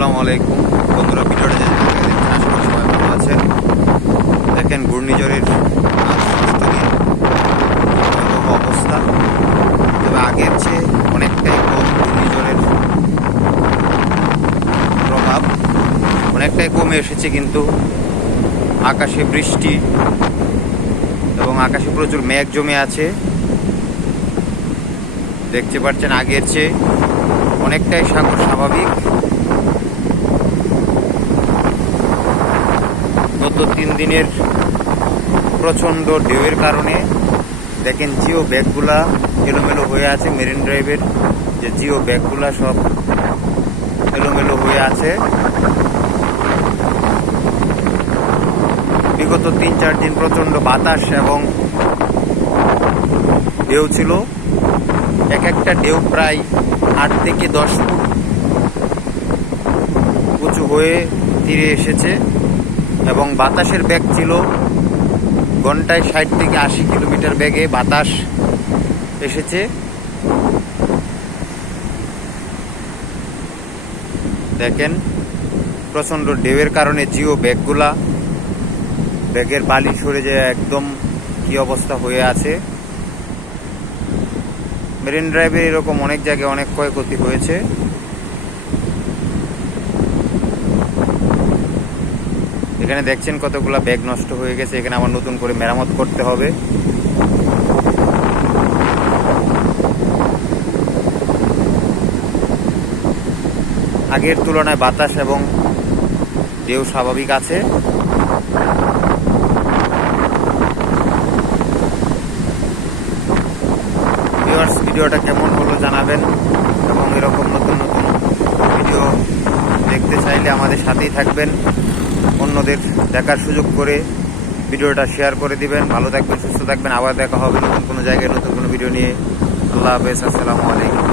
আসসালামু আলাইকুম বন্ধুরা, ভিডিওটা যে দেখছেন আশা করি সবাই ভালো আছেন। দেখেন ঘূর্ণিঝড়ের অবস্থা, তবে আগের চেয়ে অনেকটাই কম। ঘূর্ণিঝড়ের প্রভাব অনেকটাই কমে এসেছে, কিন্তু আকাশে বৃষ্টি এবং আকাশে প্রচুর মেঘ জমে আছে। দেখতে পাচ্ছেন আগের চেয়ে অনেকটাই সাগর স্বাভাবিক। গত 3 দিনের প্রচণ্ড ঢেউয়ের কারণে দেখেন জিও ব্যাগগুলা এলোমেলো হয়ে আছে। মেরিন ড্রাইভের যে জিও ব্যাগগুলা সব এলোমেলো হয়ে আছে। বিগত 3-4 দিন প্রচণ্ড বাতাস এবং ঢেউ ছিল। এক একটা ঢেউ প্রায় 8 থেকে 10 ফুট উঁচু হয়ে তীরে এসেছে এবং বাতাসের বেগ ছিল ঘন্টায় 60 থেকে 80 কিলোমিটার বেগে বাতাস এসেছে। দেখেন প্রচণ্ড ঢেউয়ের কারণে জিও ব্যাগের বালি সরে যায়, একদম কি অবস্থা হয়ে আছে। মেরিন ড্রাইভে এরকম অনেক জায়গায় অনেক ক্ষয়ক্ষতি হয়েছে। এখানে দেখছেন কতগুলা ব্যাগ নষ্ট হয়ে গেছে, এখানে আবার নতুন করে মেরামত করতে হবে। আগের তুলনায় বাতাস এবং ঢেউ স্বাভাবিক আছে। ভিডিওটা কেমন হলো জানাবেন, এবং এরকম নতুন নতুন ভিডিও দেখতে চাইলে আমাদের সাথেই থাকবেন। অন্যদের দেখার সুযোগ করে ভিডিওটা শেয়ার করে দিবেন। ভালো থাকবেন, সুস্থ থাকবেন। আবার দেখা হবে নতুন কোনো জায়গায় নতুন কোনো ভিডিও নিয়ে। আল্লাহ হাফেজ, আসসালামু আলাইকুম।